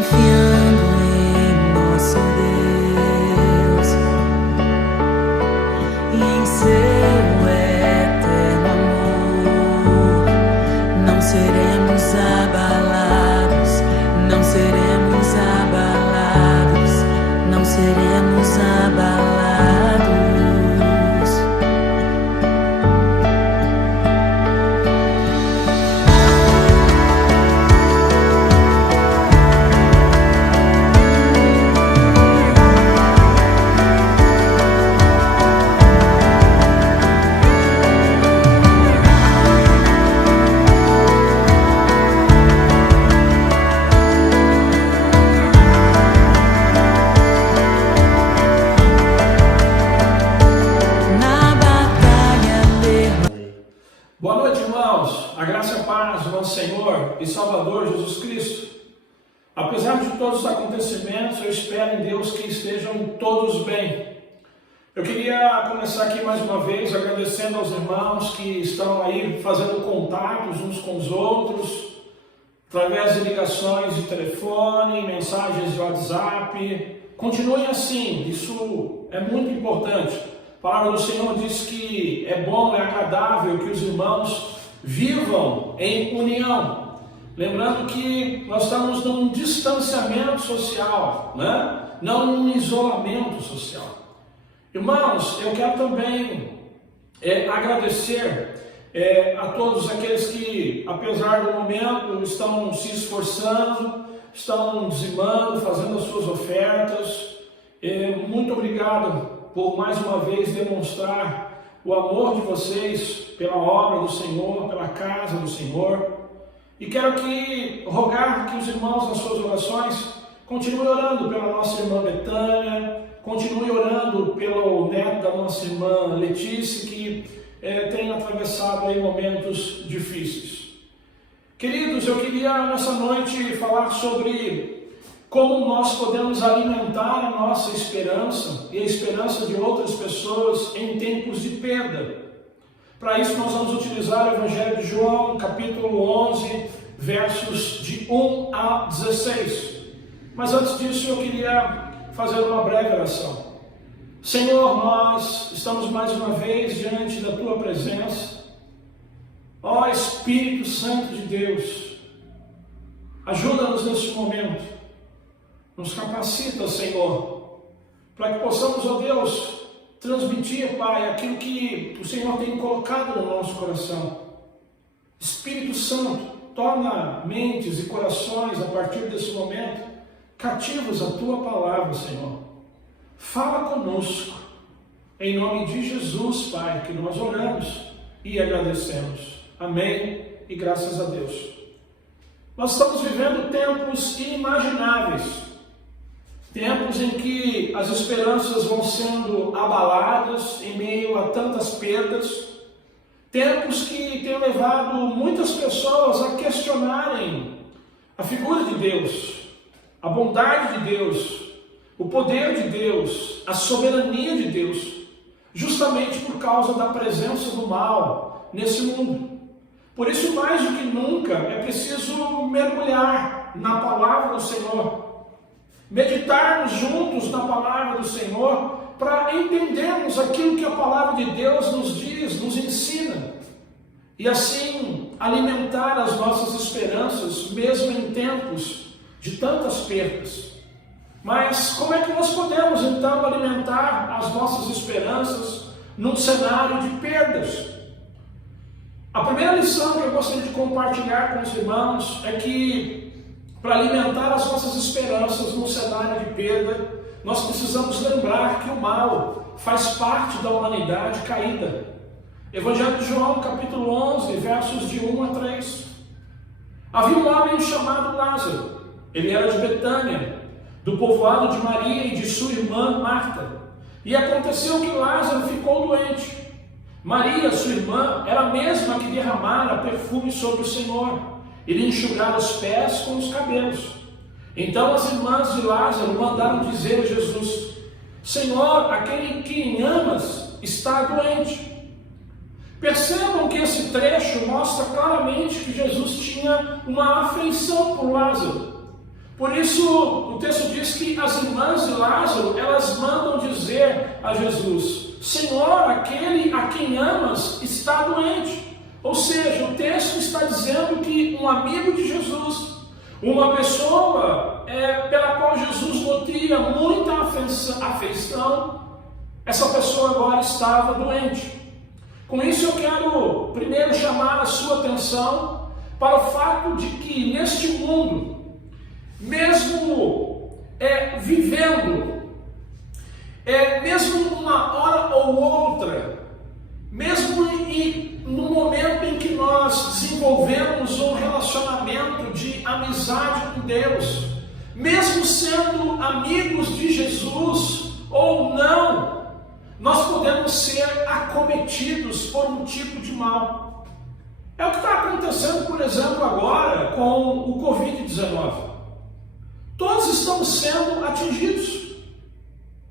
confiando em nosso Deus e em seu eterno amor. Não seremos abalados, não seremos abalados, não seremos abalados. Boa noite, irmãos. A graça e a paz do nosso Senhor e Salvador Jesus Cristo. Apesar de todos os acontecimentos, eu espero em Deus que estejam todos bem. Eu queria começar aqui mais uma vez agradecendo aos irmãos que estão aí fazendo contatos uns com os outros, através de ligações de telefone, mensagens de WhatsApp. Continuem assim, isso é muito importante. A palavra do Senhor diz que é bom, é agradável que os irmãos vivam em união. Lembrando que nós estamos num distanciamento social, né? Não num isolamento social. Irmãos, eu quero também agradecer a todos aqueles que, apesar do momento, estão se esforçando, estão dizimando, fazendo as suas ofertas. Muito obrigado por mais uma vez demonstrar o amor de vocês pela obra do Senhor, pela casa do Senhor. E quero rogar que os irmãos nas suas orações continuem orando pela nossa irmã Betânia, continuem orando pelo neto da nossa irmã Letícia, que tem atravessado aí momentos difíceis. Queridos, eu queria nessa noite falar sobre como nós podemos alimentar a nossa esperança e a esperança de outras pessoas em tempos de perda. Para isso nós vamos utilizar o Evangelho de João, capítulo 11, versos de 1 a 16. Mas antes disso eu queria fazer uma breve oração. Senhor, nós estamos mais uma vez diante da Tua presença. Ó Espírito Santo de Deus, ajuda-nos neste momento. Nos capacita, Senhor, para que possamos, ó Deus, transmitir, Pai, aquilo que o Senhor tem colocado no nosso coração. Espírito Santo, torna mentes e corações, a partir desse momento, cativos à Tua palavra, Senhor. Fala conosco, em nome de Jesus, Pai, que nós oramos e agradecemos. Amém e graças a Deus. Nós estamos vivendo tempos inimagináveis. Tempos em que as esperanças vão sendo abaladas em meio a tantas perdas. Tempos que têm levado muitas pessoas a questionarem a figura de Deus, a bondade de Deus, o poder de Deus, a soberania de Deus, justamente por causa da presença do mal nesse mundo. Por isso, mais do que nunca, é preciso mergulhar na palavra do Senhor, meditarmos juntos na palavra do Senhor para entendermos aquilo que a palavra de Deus nos diz, nos ensina, e assim alimentar as nossas esperanças, mesmo em tempos de tantas perdas. Mas como é que nós podemos então alimentar as nossas esperanças num cenário de perdas? A primeira lição que eu gostaria de compartilhar com os irmãos é que, para alimentar as nossas esperanças num cenário de perda, nós precisamos lembrar que o mal faz parte da humanidade caída. Evangelho de João, capítulo 11, versos de 1 a 3. Havia um homem chamado Lázaro. Ele era de Betânia, do povoado de Maria e de sua irmã Marta. E aconteceu que Lázaro ficou doente. Maria, sua irmã, era a mesma que derramara perfume sobre o Senhor e lhe enxugara os pés com os cabelos. Então as irmãs de Lázaro mandaram dizer a Jesus: Senhor, aquele que amas está doente. Percebam que esse trecho mostra claramente que Jesus tinha uma afeição por Lázaro. Por isso, o texto diz que as irmãs de Lázaro, elas mandam dizer a Jesus: Senhor, aquele a quem amas está doente. Ou seja, o texto está dizendo que um amigo de Jesus, uma pessoa pela qual Jesus nutria muita afeição, essa pessoa agora estava doente. Com isso eu quero primeiro chamar a sua atenção para o fato de que neste mundo, mesmo vivendo, mesmo uma hora ou outra, mesmo no momento em que nós desenvolvemos um relacionamento de amizade com Deus, mesmo sendo amigos de Jesus ou não, nós podemos ser acometidos por um tipo de mal. É o que está acontecendo, por exemplo, agora com o Covid-19. Todos estamos sendo atingidos,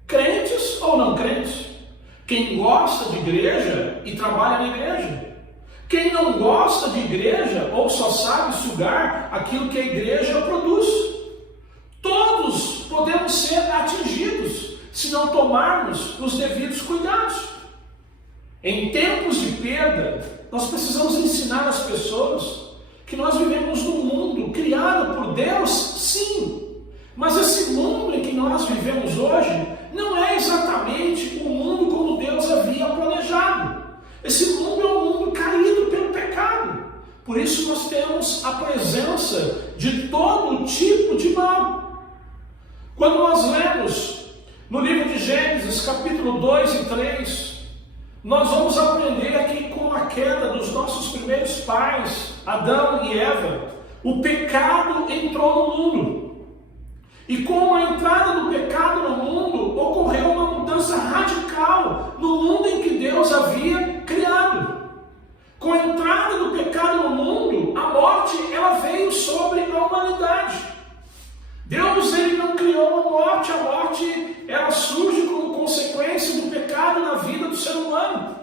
crentes ou não crentes. Quem gosta de igreja e trabalha na igreja. Quem não gosta de igreja ou só sabe sugar aquilo que a igreja produz. Todos podemos ser atingidos se não tomarmos os devidos cuidados. Em tempos de perda, nós precisamos ensinar as pessoas que nós vivemos num mundo criado por Deus, sim. Mas esse mundo em que nós vivemos hoje não é exatamente o mundo como Deus havia planejado. Esse mundo é um mundo caído pelo pecado. Por isso nós temos a presença de todo tipo de mal. Quando nós lemos no livro de Gênesis, capítulo 2 e 3, nós vamos aprender que com a queda dos nossos primeiros pais, Adão e Eva, o pecado entrou no mundo. E com a entrada do pecado no mundo, ocorreu uma mudança radical no mundo em que Deus havia criado. Com a entrada do pecado no mundo, a morte ela veio sobre a humanidade. Deus ele não criou a morte ela surge como consequência do pecado na vida do ser humano.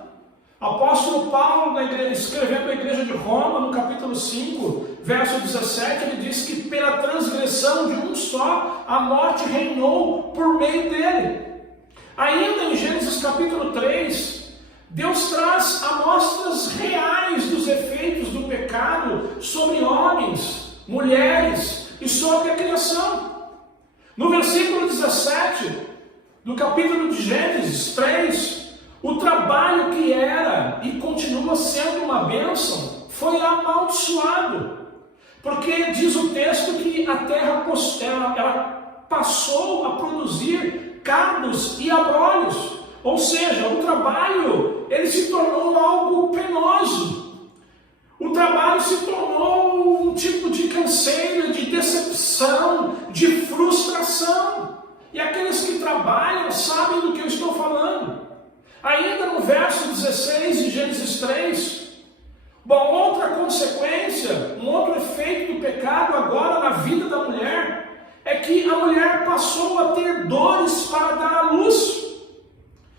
Apóstolo Paulo, escrevendo à igreja de Roma, no capítulo 5, verso 17, ele diz que pela transgressão de um só, a morte reinou por meio dele. Ainda em Gênesis capítulo 3, Deus traz amostras reais dos efeitos do pecado sobre homens, mulheres e sobre a criação. No versículo 17, do capítulo de Gênesis 3, o trabalho que era e continua sendo uma bênção foi amaldiçoado, porque diz o texto que a terra ela passou a produzir cardos e abrolhos, ou seja, o trabalho ele se tornou algo penoso, o trabalho se tornou um tipo de canseira, de decepção, de frustração, e aqueles que trabalham sabem do que eu estou falando. Ainda no verso 16 de Gênesis 3, outra consequência, um outro efeito do pecado agora na vida da mulher, é que a mulher passou a ter dores para dar à luz.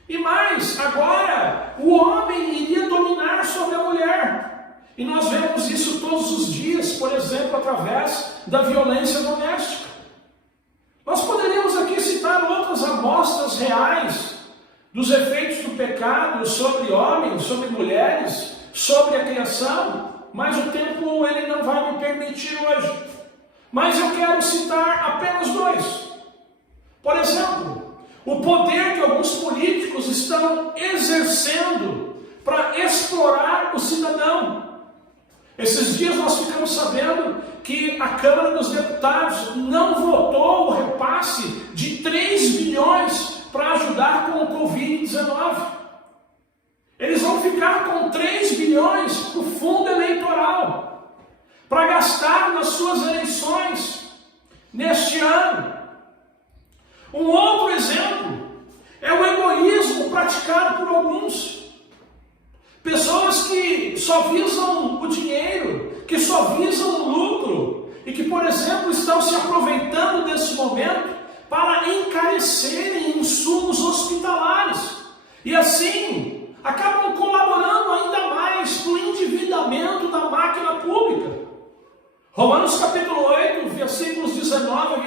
E mais, agora o homem iria dominar sobre a mulher. E nós vemos isso todos os dias, por exemplo, através da violência doméstica. Nós poderíamos aqui citar outras amostras reais dos efeitos do pecado sobre homens, sobre mulheres, sobre a criação, mas o tempo ele não vai me permitir hoje. Mas eu quero citar apenas dois. Por exemplo, o poder que alguns políticos estão exercendo para explorar o cidadão. Esses dias nós ficamos sabendo que a Câmara dos Deputados não votou o repasse de 3 bilhões para ajudar com o Covid-19. Eles vão ficar com 3 bilhões para o fundo eleitoral, para gastar nas suas eleições neste ano. Um outro exemplo é o egoísmo praticado por alguns. Pessoas que só visam o dinheiro, que só visam o lucro e que, por exemplo, estão se aproveitando desse momento para encarecerem insumos hospitalares e assim acabam colaborando ainda mais para o endividamento da máquina pública. Romanos capítulo 8, versículos 19 a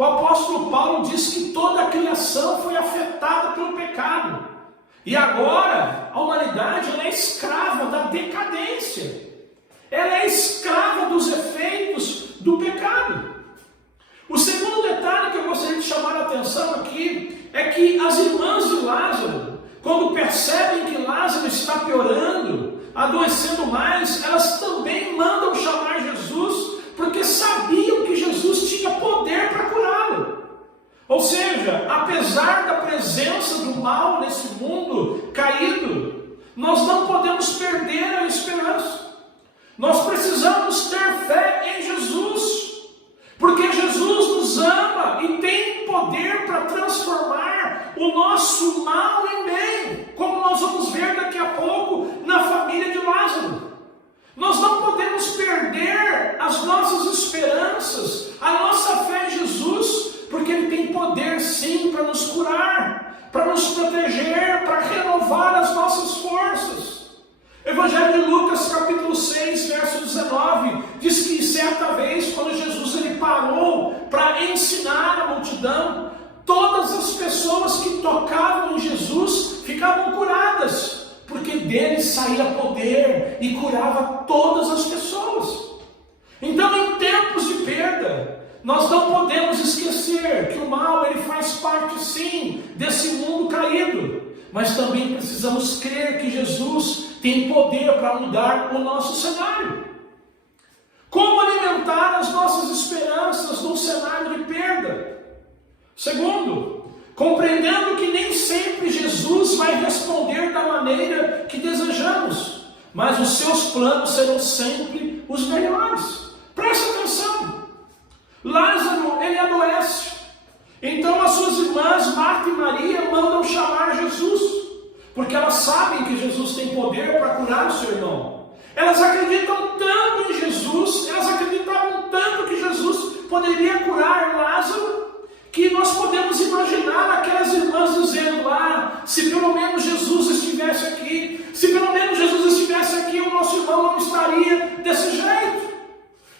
o apóstolo Paulo diz que toda a criação foi afetada pelo pecado. E agora a humanidade é escrava da decadência. Ela é escrava dos efeitos do pecado. O segundo detalhe que eu gostaria de chamar a atenção aqui é que as irmãs de Lázaro, quando percebem que Lázaro está piorando, adoecendo mais, elas também mandam chamar Jesus, porque sabiam que Jesus tinha poder para curá-lo. Ou seja, apesar da presença do mal nesse mundo caído, nós não podemos perder a esperança. Nós precisamos ter fé em Jesus, porque Jesus nos ama e tem poder para transformar o nosso mal em bem, como nós vamos ver daqui a pouco na família de Lázaro. Nós não podemos perder as nossas esperanças, a nossa fé em Jesus, porque Ele tem poder sim para nos curar, para nos proteger, para renovar as nossas forças. Evangelho de Lucas, capítulo 6, verso 19, diz que certa vez, quando Jesus ele parou para ensinar a multidão, todas as pessoas que tocavam em Jesus ficavam curadas, porque dele saía poder e curava todas as pessoas. Então, em tempos de perda, nós não podemos esquecer que o mal ele faz parte sim desse mundo caído, mas também precisamos crer que Jesus tem poder para mudar o nosso cenário. Como alimentar as nossas esperanças num cenário de perda? Segundo, compreendendo que nem sempre Jesus vai responder da maneira que desejamos, mas os seus planos serão sempre os melhores. Presta atenção. Lázaro, ele adoece. Então as suas irmãs, Marta e Maria, mandam chamar Jesus, porque elas sabem que Jesus tem poder para curar o seu irmão. Elas acreditam tanto em Jesus, elas acreditavam tanto que Jesus poderia curar Lázaro, que nós podemos imaginar aquelas irmãs dizendo: se pelo menos Jesus estivesse aqui, se pelo menos Jesus estivesse aqui, o nosso irmão não estaria desse jeito.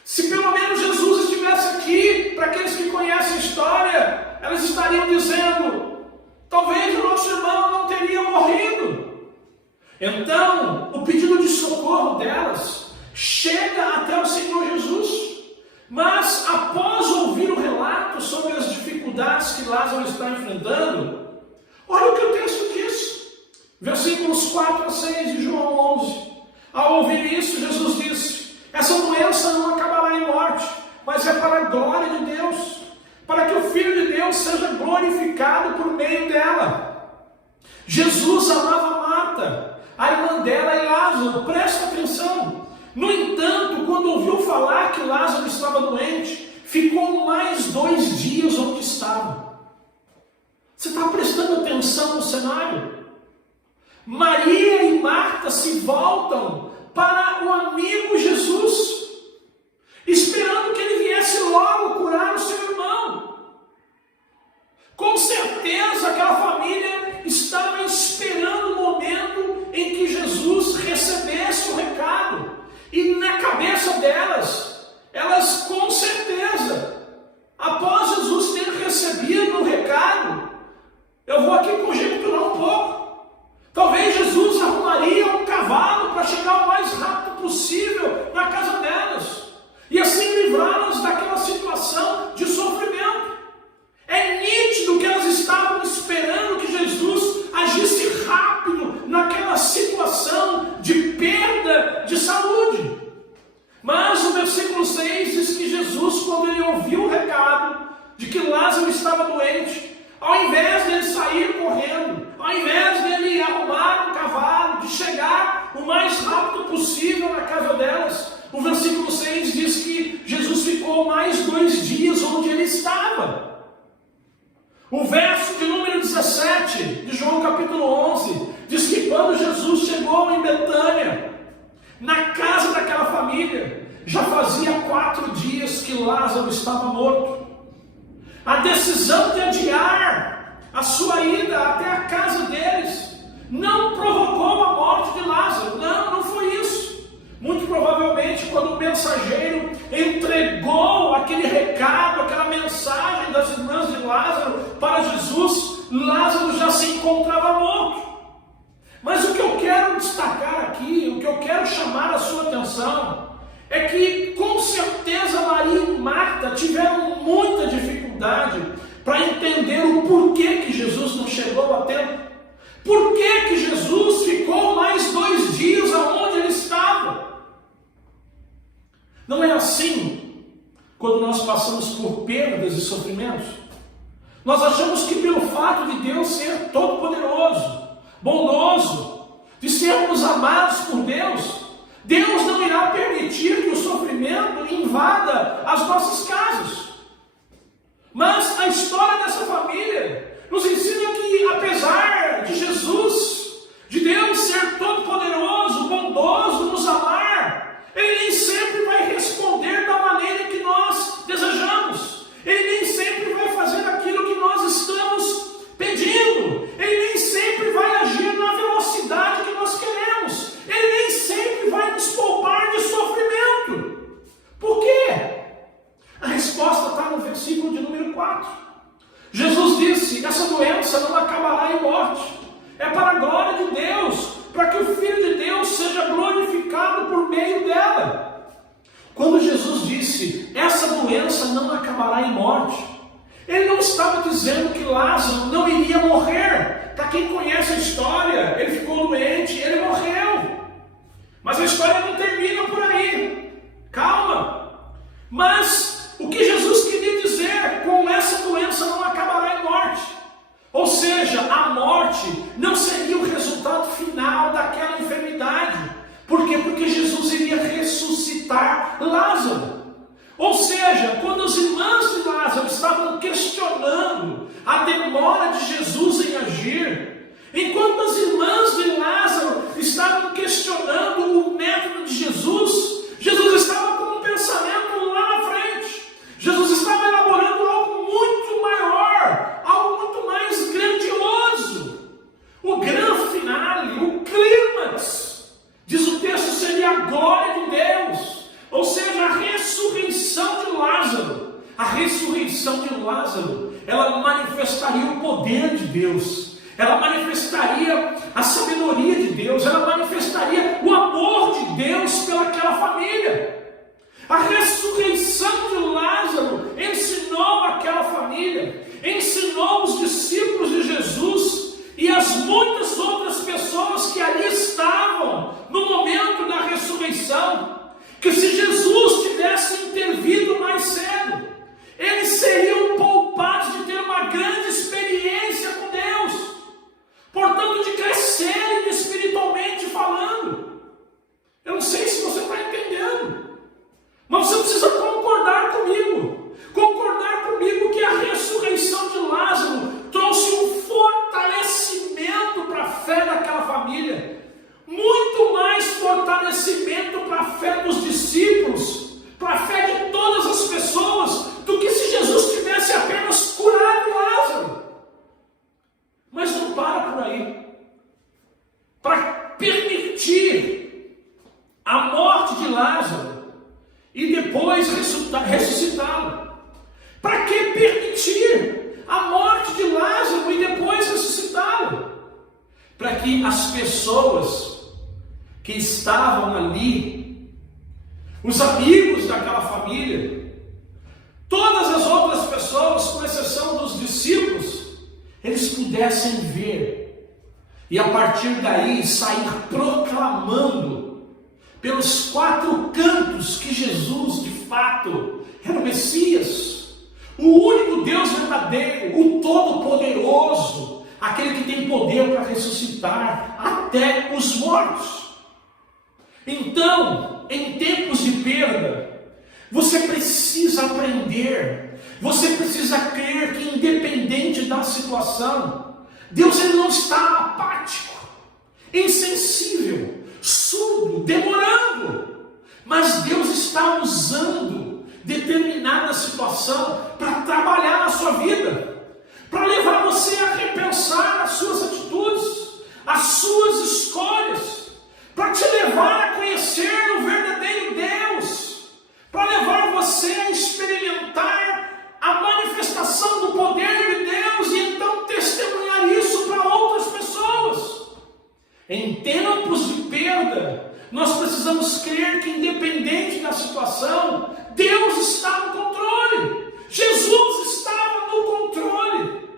Se pelo menos Jesus estivesse aqui, para aqueles que conhecem a história, elas estariam dizendo: talvez o nosso irmão não teria morrido. Então, o pedido de socorro delas chega até o Senhor Jesus. Mas, após ouvir o relato sobre as dificuldades que Lázaro está enfrentando, olha o que o texto diz. Versículos 4 a 6 de João 11. Ao ouvir isso, Jesus disse: essa doença não acabará em morte, mas é para a glória de Deus, para que o Filho de Deus seja glorificado por meio dela. Jesus amava Marta, a irmã dela e Lázaro. Presta atenção. No entanto, quando ouviu falar que Lázaro estava doente, ficou mais 2 dias onde estava. Você está prestando atenção no cenário? Maria e Marta se voltam para o amigo Jesus, esperando que ele viesse logo curar o seu irmão. Com certeza aquela família estava esperando o momento em que Jesus recebesse o recado. E na cabeça delas, elas com certeza, após Jesus ter recebido o recado, eu vou aqui conjecturar um pouco. Talvez Jesus arrumaria um cavalo para chegar o mais rápido possível na casa delas, e assim livrá-las daquela situação de sofrimento. É nítido que elas estavam esperando que Jesus agisse rápido naquela situação de perda de saúde. Mas o versículo 6 diz que Jesus, quando ele ouviu o recado de que Lázaro estava doente, ao invés dele sair correndo, ao invés dele arrumar um cavalo, de chegar o mais rápido possível na casa delas, o versículo 6 diz que Jesus ficou mais 2 dias onde ele estava. O verso de número 17 de João capítulo 11 diz que quando Jesus chegou em Betânia, na casa daquela família, já fazia 4 dias que Lázaro estava morto. A decisão de adiar a sua ida até a casa deles não provocou a morte de Lázaro. Não foi isso. Muito provavelmente, quando o mensageiro entregou aquele recado, aquela mensagem das destacar aqui, o que eu quero chamar a sua atenção, é que com certeza Maria e Marta tiveram muita dificuldade para entender o porquê que Jesus não chegou a tempo. Por que Jesus ficou mais 2 dias aonde ele estava? Não é assim quando nós passamos por perdas e sofrimentos? Nós achamos que pelo fato de Deus ser todo-poderoso, bondoso, de sermos amados por Deus, Deus não irá permitir que o sofrimento invada as nossas casas. Mas a história dessa família nos ensina que, apesar de Jesus, de Deus ser todo-poderoso, bondoso, nos amar, Ele nem sempre vai responder da maneira que nós desejamos. Ele nem sempre vai fazer aquilo que nós estamos pedindo. Ele nem sempre vai agir na velocidade que nós queremos. Ele nem sempre vai nos poupar de sofrimento. Por quê? A resposta está no versículo de número 4. Jesus disse: essa doença não acabará em morte. É para a glória de Deus, para que o Filho de Deus seja glorificado por meio dela. Quando Jesus disse, essa doença não acabará em morte, Ele não estava dizendo que Lázaro não iria morrer. Para quem conhece a história, ele ficou doente, ele morreu. Mas a história não termina por aí. Calma. Mas o que Jesus queria dizer com essa doença não acabará em morte? Ou seja, a morte não seria o resultado final daquela enfermidade. Por quê? Porque Jesus iria ressuscitar Lázaro. Ou seja, quando os irmãos de Lázaro estavam questionando a demora de Jesus em agir, enquanto as irmãs de Lázaro estavam questionando o método de Jesus, Jesus estava com um pensamento lá na frente. Jesus estava elaborando algo muito maior, algo muito mais grandioso. O grande finale, o clímax, diz o texto, seria a glória de Deus. Ou seja, a ressurreição de Lázaro. A ressurreição de Lázaro, ela manifestaria o poder de Deus. Ela manifestaria a sabedoria de Deus. Ela manifestaria o amor de Deus pelaquela família. A ressurreição de Lázaro ensinou aquela família, ensinou os discípulos de Jesus e as muitas outras pessoas que ali estavam no momento da ressurreição, que se Jesus tivesse intervido mais cedo, eles seriam poupados de ter uma grande experiência com Deus, portanto de crescerem espiritualmente falando. Eu não sei se você está entendendo, mas você precisa concordar comigo que a ressurreição de Lázaro trouxe um fortalecimento para a fé daquela família, muito mais fortalecimento para a fé dos discípulos, para a fé de todas as pessoas, do que se Jesus tivesse apenas curado Lázaro. Mas não para por aí. Para permitir a morte de Lázaro e depois ressuscitá-lo. Para que permitir a morte de Lázaro e depois ressuscitá-lo? Para que as pessoas que estavam ali, os amigos daquela família, todas as outras pessoas, com exceção dos discípulos, eles pudessem ver e a partir daí sair proclamando pelos 4 cantos que Jesus de fato era o Messias, o único Deus verdadeiro, o Todo-Poderoso, aquele que tem poder para ressuscitar até os mortos. Então, em tempos de perda, você precisa aprender, você precisa crer que independente da situação, Deus ele não está apático, insensível, surdo, demorando, mas Deus está usando determinada situação para trabalhar na sua vida, para levar você a repensar as suas atitudes, as suas escolhas, para te levar a conhecer o verdadeiro Deus, para levar você a experimentar a manifestação do poder de Deus e então testemunhar isso para outras pessoas. Em tempos de precisamos crer que, independente da situação, Deus está no controle. Jesus estava no controle.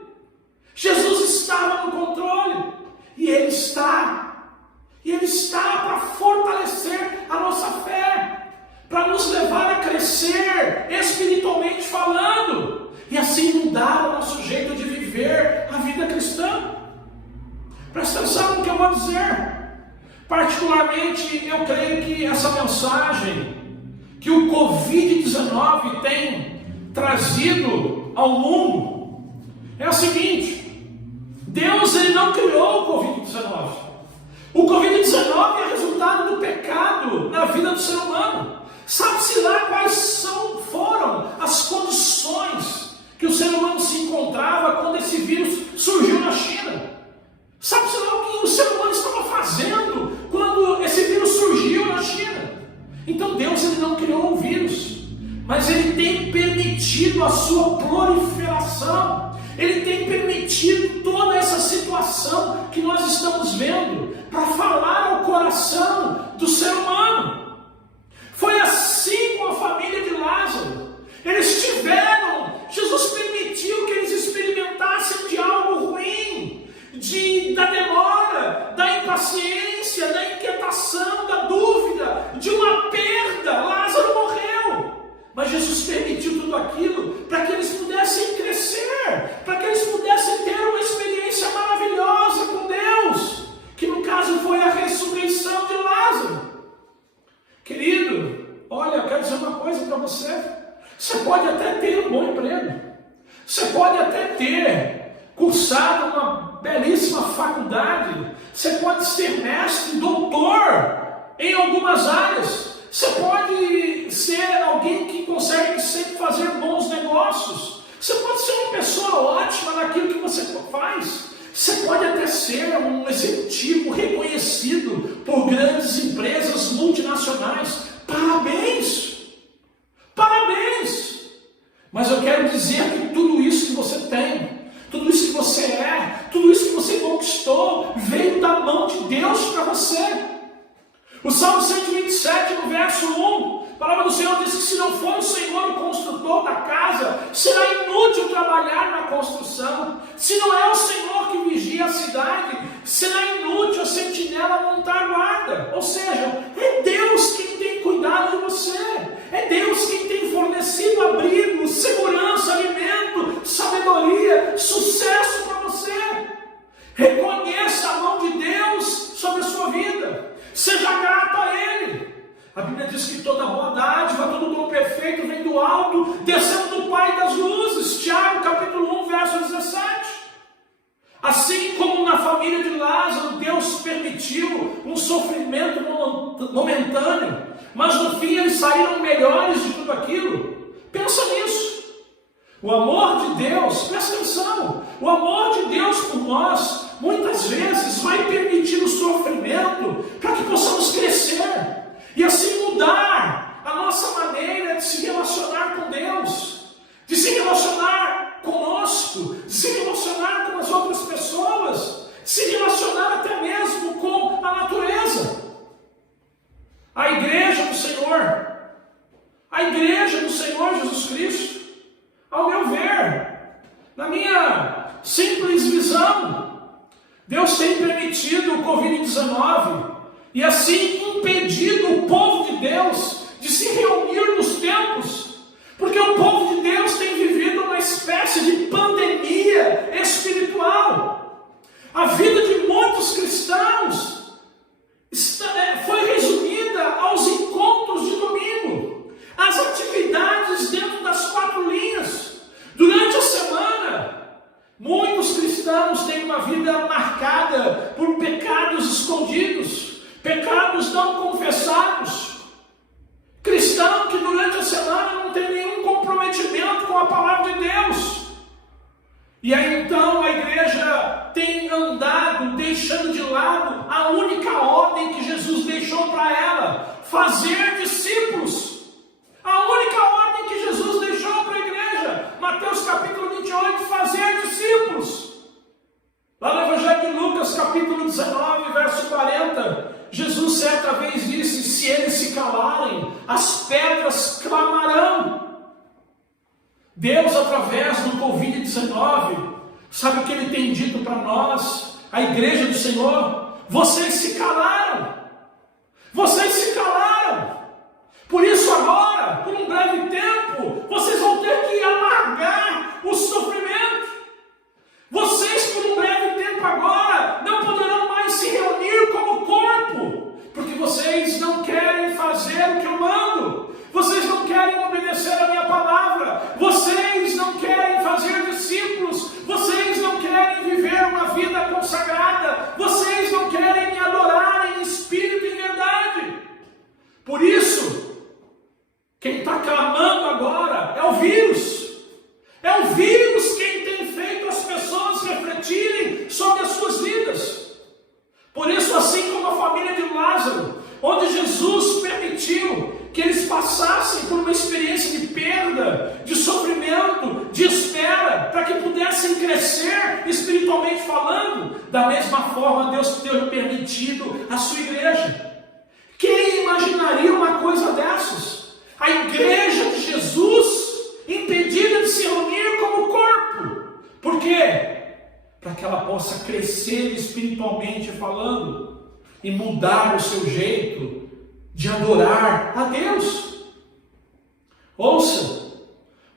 Jesus estava no controle. E Ele está. E Ele está para fortalecer a nossa fé, para nos levar a crescer espiritualmente falando, e assim mudar o nosso jeito de viver a vida cristã. Presta atenção no que eu vou dizer. Particularmente, eu creio que essa mensagem que o Covid-19 tem trazido ao mundo é a seguinte: Deus ele não criou o Covid-19. O Covid-19 é resultado do pecado na vida do ser humano. Sabe-se lá quais foram as condições que o ser humano se encontrava quando esse vírus surgiu na China. Sabe-se lá o que o ser humano estava fazendo quando esse vírus surgiu na China. Então Deus ele não criou o vírus, mas Ele tem permitido a sua proliferação. Ele tem permitido toda essa situação que nós estamos vendo para falar ao coração do ser humano. Foi assim com a família de Lázaro. Jesus permitiu que eles experimentassem de algo ruim, da demora, da impaciência, da inquietação, da dúvida, de uma perda. Lázaro morreu. Mas Jesus permitiu tudo aquilo para que eles pudessem crescer, para que eles pudessem ter uma experiência maravilhosa com Deus, que no caso foi a ressurreição de Lázaro. Querido, olha, eu quero dizer uma coisa para você. Você pode até ter um bom emprego, você pode até ter cursado uma belíssima faculdade, você pode ser mestre, doutor em algumas áreas, você pode ser alguém que consegue sempre fazer bons negócios, você pode ser uma pessoa ótima naquilo que você faz, você pode até ser um executivo reconhecido por grandes empresas multinacionais. Parabéns! Parabéns! Mas eu quero dizer que tudo isso que você tem, tudo isso que você é, tudo isso que você conquistou, veio da mão de Deus para você. O Salmo 127, no verso 1, a palavra do Senhor diz que se não for o Senhor o construtor da casa, será inútil trabalhar na construção. Se não é o Senhor que vigia a cidade, será inútil a sentinela montar guarda. Ou seja, é Deus quem tem cuidado de você. É Deus quem tem fornecido abrigo, segurança, alimento, sabedoria, sucesso para você. Reconheça a mão de Deus sobre a sua vida. Seja grato a Ele. A Bíblia diz que toda boa dádiva, todo dom perfeito vem do alto, descendo do Pai das luzes. Tiago capítulo 1, verso 17. Assim como na família de Lázaro, Deus permitiu um sofrimento momentâneo, mas no fim eles saíram melhores de tudo aquilo. Pensa nisso. O amor de Deus, presta atenção, o amor de Deus por nós, muitas vezes vai permitir o sofrimento para que possamos crescer e assim mudar a nossa maneira de se relacionar com Deus, de se relacionar conosco, de se relacionar com as outras pessoas, de se relacionar até mesmo com a natureza. A igreja do Senhor Jesus Cristo, ao meu ver, na minha simples visão, Deus tem permitido o Covid-19 e assim impedido o povo de Deus de se reunir nos templos, porque o povo de Deus tem vivido uma espécie de pandemia espiritual. A vida de muitos cristãos foi resumida aos encontros de domingo, às atividades dentro das 4 linhas. Durante a semana, muitos cristãos têm uma vida marcada por pecados escondidos, pecados não confessados. Cristão que durante a semana não tem nenhum comprometimento com a palavra de Deus. E aí então a igreja tem andado deixando de lado a única ordem que Jesus deixou para ela: fazer discípulos. A única ordem que Jesus deixou para a igreja, Mateus capítulo 28, fazer discípulos. Lá no Evangelho de Lucas capítulo 19, verso 40, Jesus certa vez disse: se eles se calarem, as pedras clamarão. Deus, através do Covid-19, sabe o que Ele tem dito para nós, a igreja do Senhor? Vocês se calaram. Vocês se calaram. Por isso agora, por um breve tempo, vocês vão ter que amargar o sofrimento. Vocês, por um breve tempo agora, não poderão mais se reunir como corpo, porque vocês não querem fazer o que eu mando. Vocês não querem obedecer a minha palavra. Vocês não querem fazer discípulos. Vocês não querem viver uma vida consagrada. Vocês não querem me adorar em espírito e em verdade. Por isso, quem está clamando agora é o vírus. É o vírus quem tem feito as pessoas refletirem sobre as suas vidas. Por isso, assim como a família de Lázaro, onde Jesus permitiu que eles passassem por uma experiência de perda, de sofrimento, de espera, para que pudessem crescer espiritualmente falando, da mesma forma Deus tem permitido a sua igreja. Quem imaginaria uma coisa dessas? A igreja de Jesus impedida de se reunir como corpo. Por quê? Para que ela possa crescer espiritualmente falando e mudar o seu jeito de adorar a Deus. Ouça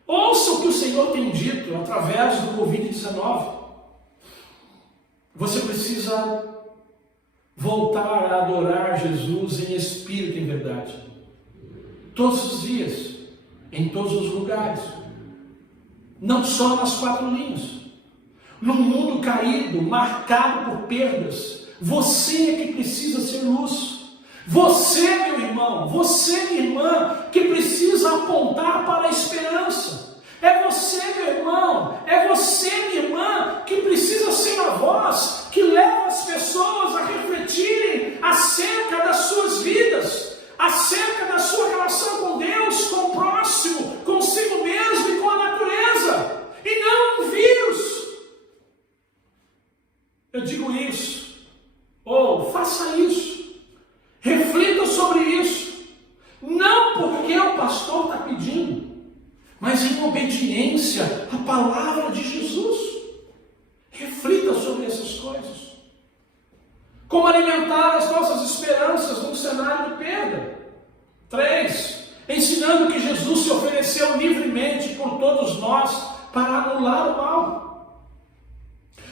o que o Senhor tem dito através do Covid-19. Você precisa voltar a adorar Jesus em espírito e em verdade. Todos os dias, em todos os lugares. Não só nas quatro linhas. Num mundo caído, marcado por perdas, você é que precisa ser luz. Você, meu irmão, você, minha irmã, que precisa apontar para a esperança. É você, meu irmão, é você, minha irmã, que precisa ser a voz que leva as pessoas a refletirem acerca das suas vidas, acerca da sua relação com Deus, com o próximo, consigo mesmo e com a natureza, e não um vírus. Eu digo isso, faça isso. Reflita sobre isso, não porque o pastor está pedindo, mas em obediência à palavra de Jesus. Reflita sobre essas coisas. Como alimentar as nossas esperanças num cenário de perda. 3. Ensinando que Jesus se ofereceu livremente por todos nós para anular o mal.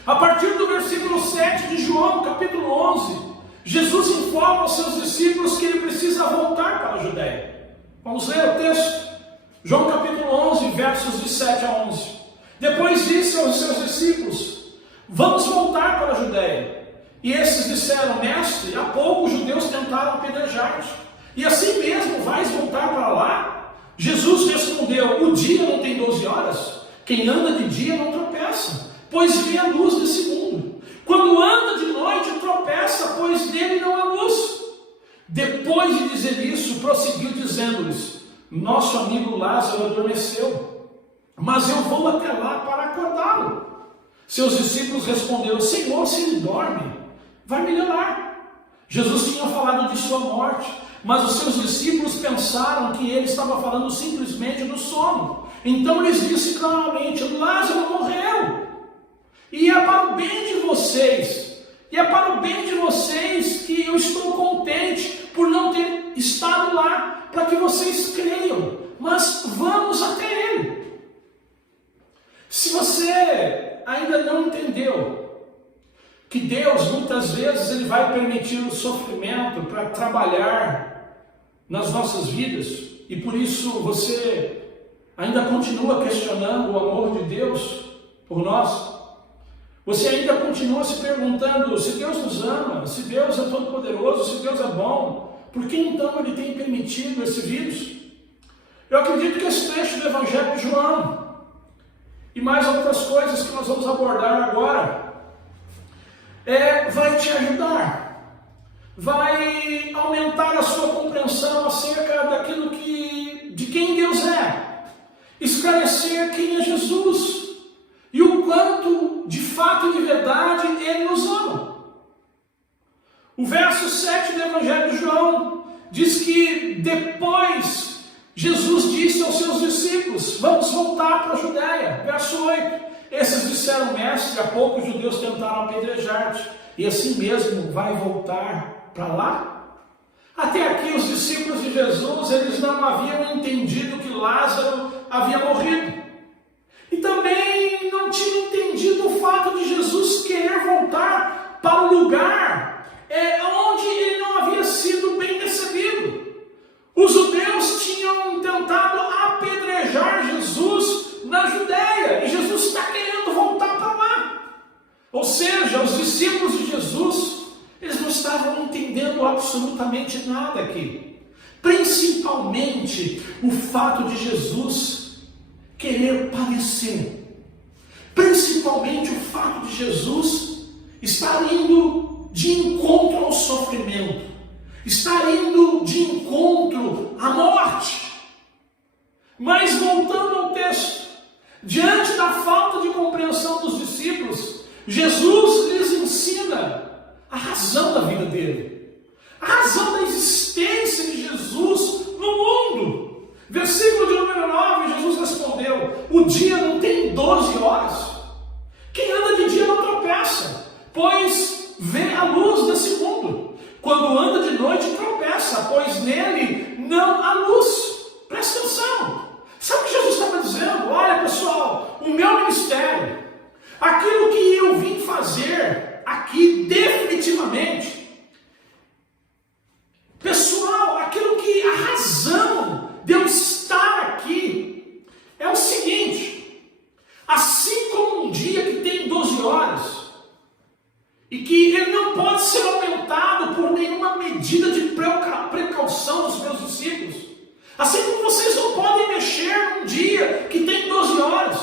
A partir do versículo 7 de João, capítulo 11, Jesus informa aos seus discípulos que ele precisa voltar para a Judéia. Vamos ler o texto. João capítulo 11, versos de 7 a 11. Depois disse aos seus discípulos: vamos voltar para a Judéia. E esses disseram: mestre, há pouco os judeus tentaram apedrejar-te, e assim mesmo vais voltar para lá? Jesus respondeu: o dia não tem 12 horas? Quem anda de dia não tropeça, pois vê a luz desse mundo. Quando anda de noite, tropeça, pois nele não há luz. Depois de dizer isso, prosseguiu dizendo-lhes: nosso amigo Lázaro adormeceu, mas eu vou até lá para acordá-lo. Seus discípulos responderam: Senhor, se ele dorme, vai melhorar. Jesus tinha falado de sua morte, mas os seus discípulos pensaram que ele estava falando simplesmente do sono. Então lhes disse claramente: Lázaro morreu. E é para o bem de vocês, que eu estou contente por não ter estado lá, para que vocês creiam, mas vamos até ele. Se você ainda não entendeu que Deus muitas vezes ele vai permitir o sofrimento para trabalhar nas nossas vidas, e por isso você ainda continua questionando o amor de Deus por nós, você ainda continua se perguntando se Deus nos ama, se Deus é todo poderoso, se Deus é bom, por que então Ele tem permitido esse vírus? Eu acredito que esse trecho do Evangelho de João e mais outras coisas que nós vamos abordar agora vai te ajudar, vai aumentar a sua compreensão acerca daquilo de quem Deus é, esclarecer quem é Jesus e o quanto de fato e de verdade Ele nos ama. O verso 7 do Evangelho de João diz que depois Jesus disse aos seus discípulos: vamos voltar para a Judéia. Verso 8. Esses disseram: mestre, há pouco os judeus tentaram apedrejar-te, e assim mesmo vai voltar para lá? Até aqui os discípulos de Jesus, eles não haviam entendido que Lázaro havia morrido. E também não tinham entendido o fato de Jesus querer voltar para o lugar onde ele não havia sido bem recebido. Os judeus tinham tentado apedrejar Jesus na Judéia, e Jesus está querendo voltar para lá. Ou seja, os discípulos de Jesus, eles não estavam entendendo absolutamente nada aqui. Principalmente o fato de Jesus querer padecer. Principalmente o fato de Jesus estar indo de encontro ao sofrimento. Estar indo de encontro à morte. Mas voltando ao texto, diante da falta de compreensão dos discípulos, Jesus lhes ensina a razão da vida dele, a razão da existência de Jesus no mundo. Versículo de número 9, Jesus respondeu: o dia não tem 12 horas? Quem anda de dia não tropeça, pois vê a luz desse mundo. Quando anda de noite tropeça, pois nele não há luz. Presta atenção. Sabe o que Jesus estava dizendo? Olha, pessoal, o meu ministério, aquilo que eu vim fazer aqui definitivamente, pessoal, aquilo que a razão de eu estar aqui é o seguinte: assim como um dia que tem 12 horas e que ele não pode ser aumentado por nenhuma medida de precaução dos meus discípulos, assim como vocês não podem mexer num dia que tem 12 horas,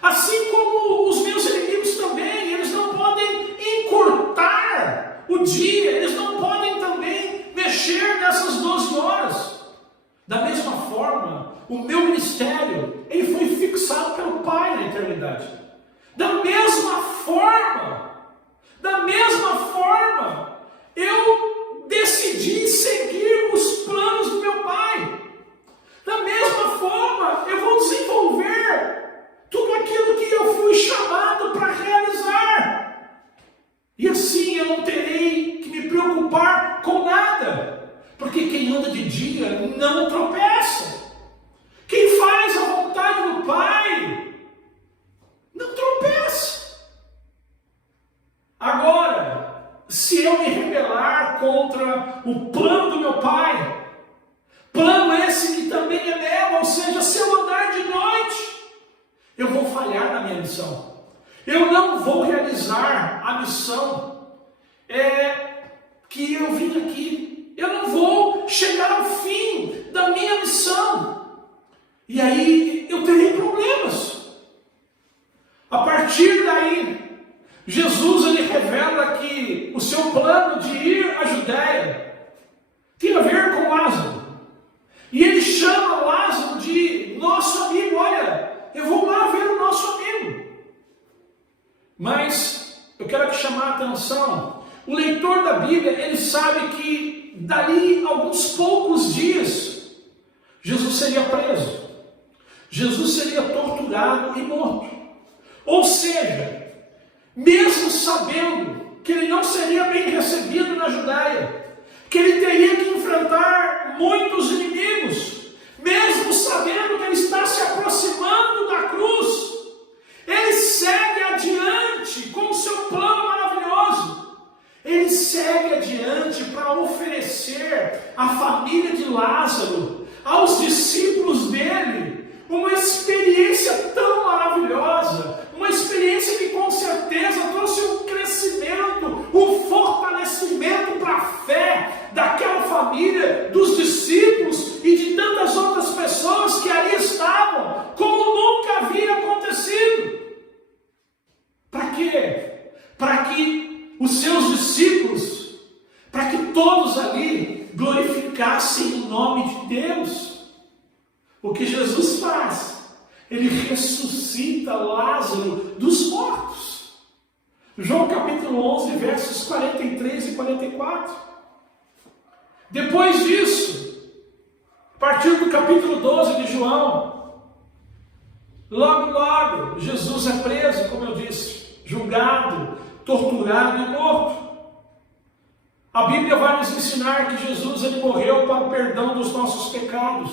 assim como os meus inimigos também, eles não podem encurtar o dia, eles não podem também mexer nessas 12 horas. Da mesma forma, o meu ministério, ele foi fixado pelo Pai na eternidade. Da mesma forma, eu decidi seguir os planos do meu Pai. Da mesma forma, eu vou desenvolver tudo aquilo que eu fui chamado para realizar. E assim eu não terei que me preocupar com nada, porque quem anda de dia não tropeça. Quem faz a vontade do Pai não tropeça. Agora, se eu me rebelar contra o plano do meu Pai, plano esse que também é meu, ou seja, se eu andar de noite, eu vou falhar na minha missão. Eu não vou realizar a missão que eu vim aqui. Eu não vou chegar ao fim da minha missão. E aí eu terei problemas. A partir daí, Jesus ele revela que o seu plano de ir à Judéia tem a ver com Lázaro. E ele chama Lázaro de nosso amigo. Olha, eu vou lá ver o nosso amigo. Mas eu quero aqui chamar a atenção. O leitor da Bíblia, ele sabe que dali alguns poucos dias, Jesus seria preso. Jesus seria torturado e morto. Ou seja, mesmo sabendo que ele não seria bem recebido na Judéia, que ele teria que enfrentar muitos inimigos, mesmo sabendo que ele está se aproximando da cruz, ele segue adiante com o seu plano maravilhoso. Ele segue adiante para oferecer à família de Lázaro, aos discípulos dele, uma experiência tão maravilhosa, uma experiência que com certeza trouxe um crescimento, um fortalecimento para a fé daquela família, dos discípulos e de tantas outras pessoas que ali estavam, como nunca havia acontecido. Para quê? Para que os seus discípulos, para que todos ali glorificassem o nome de Deus. O que Jesus faz? Ele ressuscita Lázaro dos mortos. João capítulo 11, versos 43 e 44. Depois disso, a partir do capítulo 12 de João, logo, Jesus é preso, como eu disse, julgado, torturado e morto. A Bíblia vai nos ensinar que Jesus ele morreu para o perdão dos nossos pecados.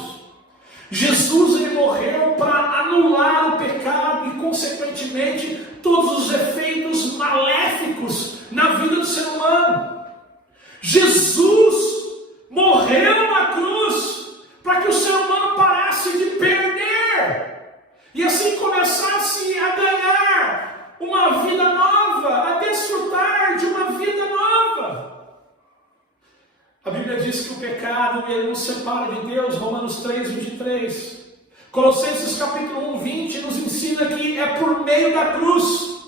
Jesus ele morreu para anular o pecado e, consequentemente, todos os efeitos maléficos na vida do ser humano. Jesus morreu na cruz para que o ser humano parasse de perder e assim começasse a ganhar uma vida nova, a desfrutar de uma vida nova. A Bíblia diz que o pecado ele nos separa de Deus, Romanos 3, 23. Colossenses capítulo 1, 20 nos ensina que é por meio da cruz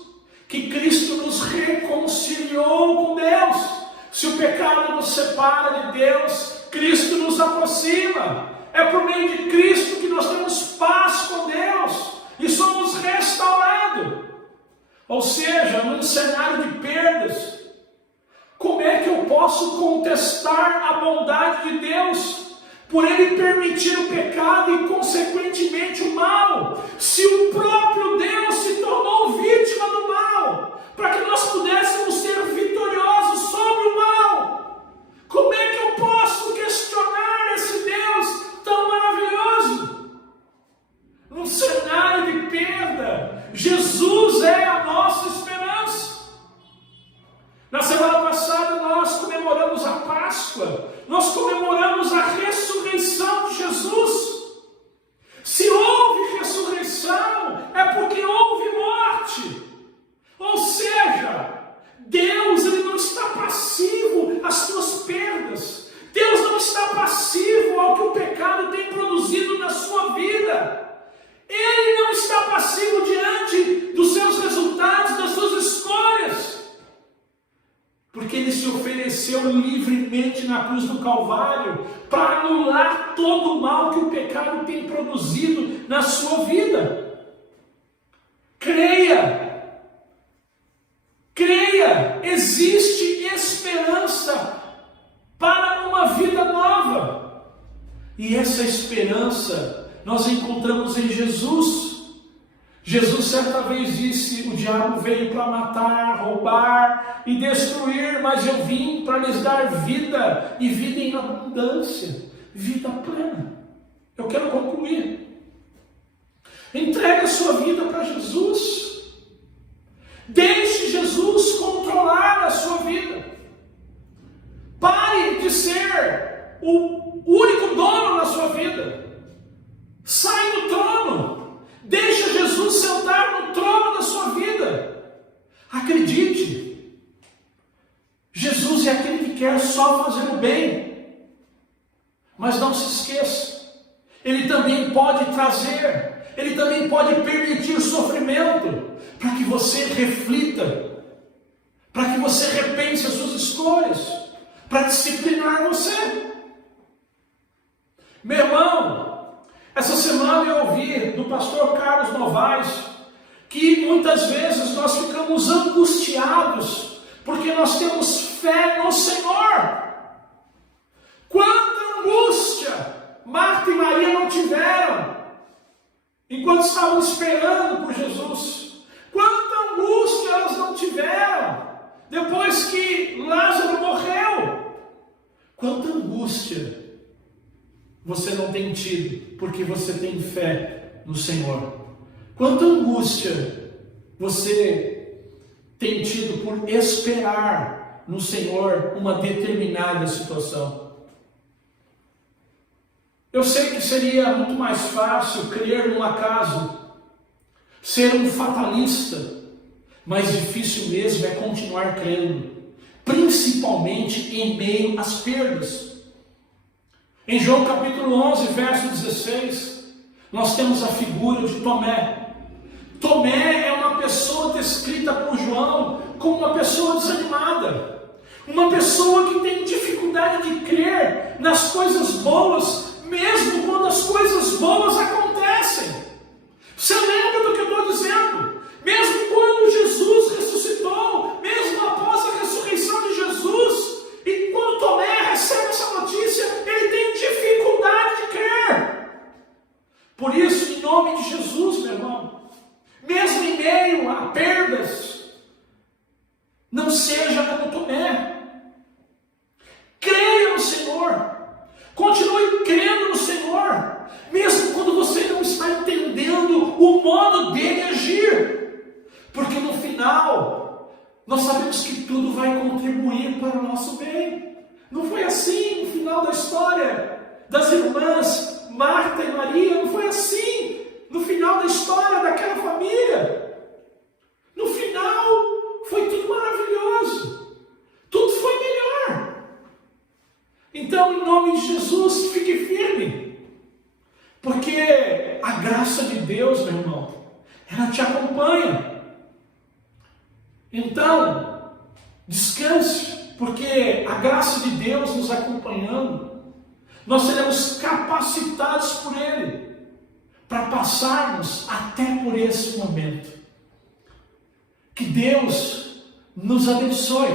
que Cristo nos reconciliou com Deus. Se o pecado nos separa de Deus, Cristo nos aproxima. É por meio de Cristo que nós temos paz com Deus e somos restaurados. Ou seja, num cenário de perdas, como é que eu posso contestar a bondade de Deus por Ele permitir o pecado e, consequentemente, o mal, se o próprio Deus se tornou vítima do mal, para que nós pudéssemos ser vitoriosos sobre o mal? Como é que eu posso questionar esse Deus tão maravilhoso? Num cenário de perda, Jesus é a nossa esperança. Na semana passada nós comemoramos a Páscoa, nós comemoramos a ressurreição de Jesus. Se houve ressurreição, é porque houve morte. Ou seja, Deus ele não está passivo às suas perdas. Deus não está passivo ao que o pecado tem produzido na sua vida. Ele não está passivo diante dos seus resultados, das suas escolhas. Porque Ele se ofereceu livremente na cruz do Calvário para anular todo o mal que o pecado tem produzido na sua vida. Creia, existe esperança para uma vida nova. E essa esperança nós encontramos em Jesus. Jesus certa vez disse: o diabo veio para matar, roubar e destruir, mas eu vim para lhes dar vida, e vida em abundância, vida plena. Eu quero concluir. Entregue a sua vida para Jesus. Deixe Jesus controlar a sua vida. Pare de ser o único dono na sua vida. Sai do trono. Deixa Jesus sentar no trono da sua vida. Acredite, Jesus é aquele que quer só fazer o bem. Mas não se esqueça, Ele também pode trazer, Ele também pode permitir sofrimento, para que você reflita, para que você repense as suas escolhas, para disciplinar você. Meu irmão, essa semana eu ouvi do pastor Carlos Novaes que muitas vezes nós ficamos angustiados porque nós temos fé no Senhor. Quanta angústia Marta e Maria não tiveram enquanto estavam esperando por Jesus. Quanta angústia elas não tiveram depois que Lázaro morreu. Quanta angústia você não tem tido porque você tem fé no Senhor. Quanta angústia você tem tido por esperar no Senhor uma determinada situação. Eu sei que seria muito mais fácil crer num acaso, ser um fatalista, mas difícil mesmo é continuar crendo, principalmente em meio às perdas. Em João capítulo 11, verso 16, nós temos a figura de Tomé. Tomé é uma pessoa descrita por João como uma pessoa desanimada, uma pessoa que tem dificuldade de crer nas coisas boas, mesmo quando as coisas boas acontecem. Você lembra do que eu estou dizendo? Mesmo quando Jesus ressuscitou, mesmo após a ressurreição de Jesus, e quando Tomé recebe essa notícia, meio a perdas, não seja como Tomé. Creia no Senhor. Continue crendo no Senhor, mesmo quando você não está entendendo o modo dele agir. Porque no final, nós sabemos que tudo vai contribuir para o nosso bem. Não foi assim no final da história das irmãs Marta e Maria, não foi assim no final da história daquela família. No final, foi tudo maravilhoso. Tudo foi melhor. Então, em nome de Jesus, fique firme. Porque a graça de Deus, meu irmão, ela te acompanha. Então, descanse, porque a graça de Deus nos acompanhando, nós seremos capacitados por Ele para passarmos até por esse momento. Que Deus nos abençoe.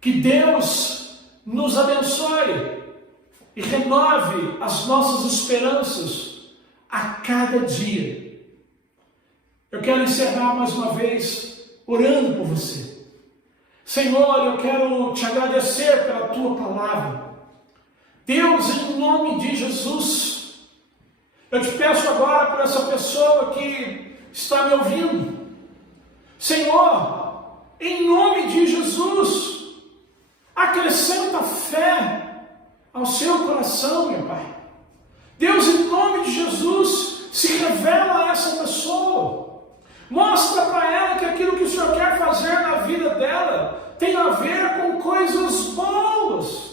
Que Deus nos abençoe e renove as nossas esperanças a cada dia. Eu quero encerrar mais uma vez orando por você. Senhor, eu quero te agradecer pela tua palavra. Deus, em nome de Jesus, eu te peço agora por essa pessoa que está me ouvindo. Senhor, em nome de Jesus, acrescenta fé ao seu coração, meu Pai. Deus, em nome de Jesus, se revela a essa pessoa. Mostra para ela que aquilo que o Senhor quer fazer na vida dela tem a ver com coisas boas.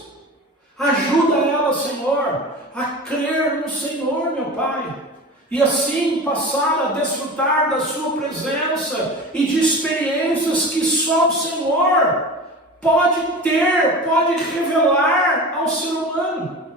Ajuda ela, Senhor, a crer no Senhor, meu Pai, e assim passar a desfrutar da sua presença e de experiências que só o Senhor pode ter, pode revelar ao ser humano.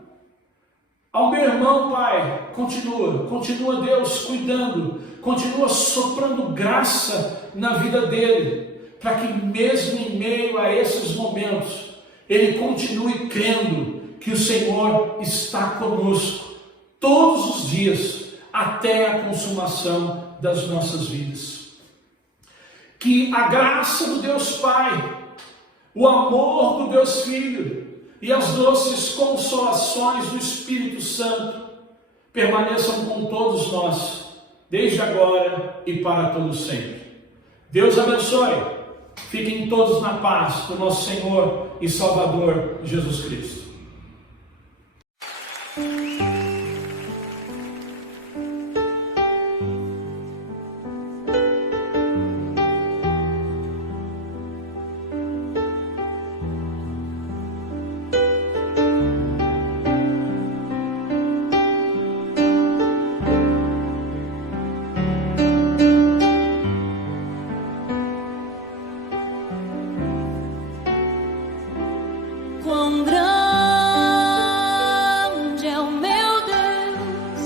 Ao meu irmão, Pai, continua Deus cuidando, continua soprando graça na vida dele, para que mesmo em meio a esses momentos, ele continue crendo que o Senhor está conosco todos os dias, até a consumação das nossas vidas. Que a graça do Deus Pai, o amor do Deus Filho e as doces consolações do Espírito Santo permaneçam com todos nós, desde agora e para todo sempre. Deus abençoe. Fiquem todos na paz do nosso Senhor e Salvador Jesus Cristo. Quão grande é o meu Deus,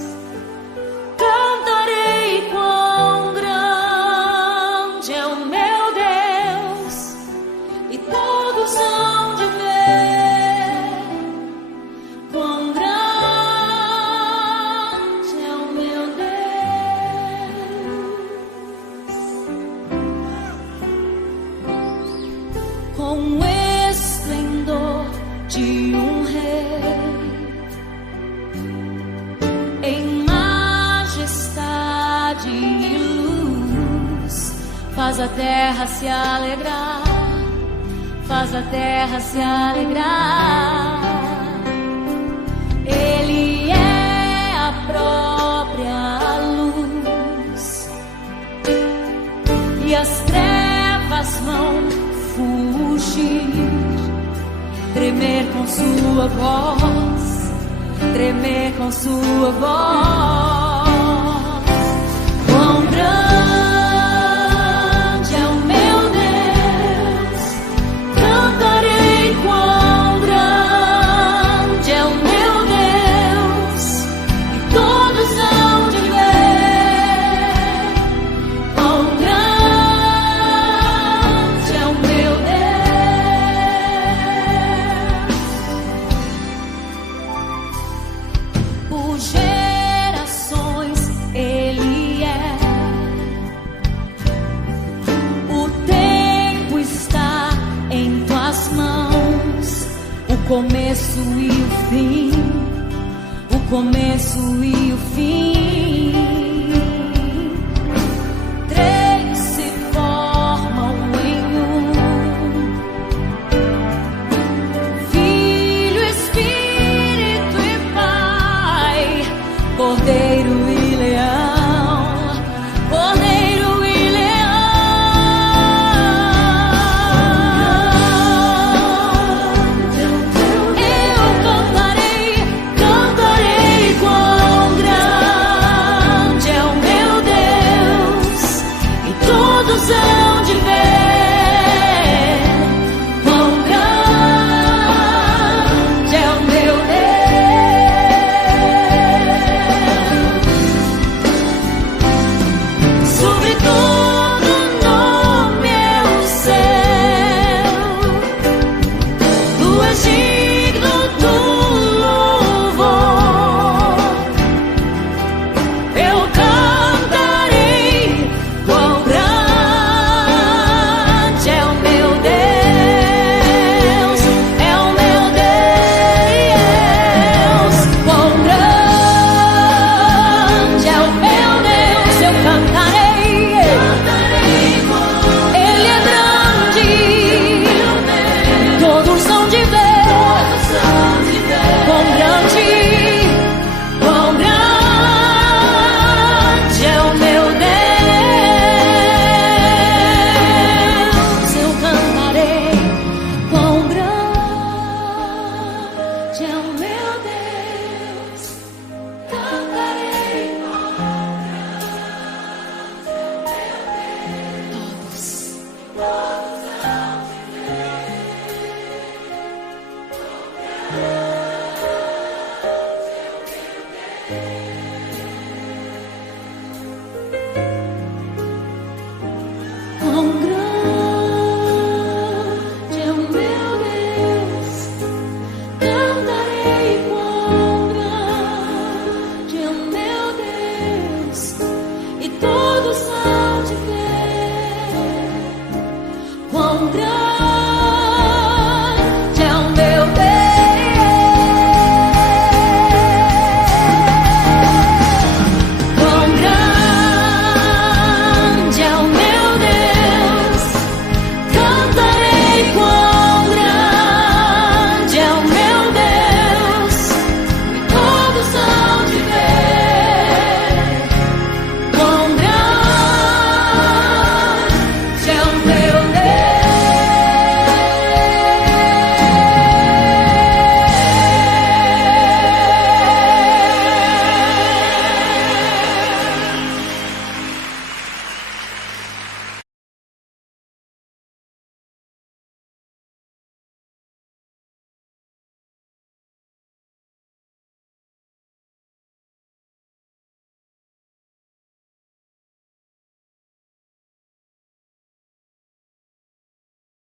cantarei quão grande é o meu Deus, e todos hão de ver quão grande é o meu Deus. Com esplendor de um rei, em majestade e luz, faz a terra se alegrar, faz a terra se alegrar. Ele é a própria luz, e as trevas vão fugir, tremer com sua voz, tremer com sua voz. Quão grande é o meu Deus, cantarei quão grande é o meu Deus, e todos hão de ver quão grande é o meu Deus. Por gerações começo e o fim, o começo e o fim. Três se formam em um: Filho, Espírito e Pai, Cordeiro e Leão, Cordeiro e hão de ver quão grande é o meu Deus. Sobre todo nome é o céu, tu és digno do louvor. Eu cantarei quão grande é o meu Deus, é o meu Deus. Quão grande é o meu Deus, eu cantarei. Ele é grande, todos são de ver quão grande é o meu Deus. Eu cantarei quão grande é o meu Deus. Cantarei quão grande é o meu Deus. Cantarei quão grande é o meu Deus, e todos hão de ver quão grande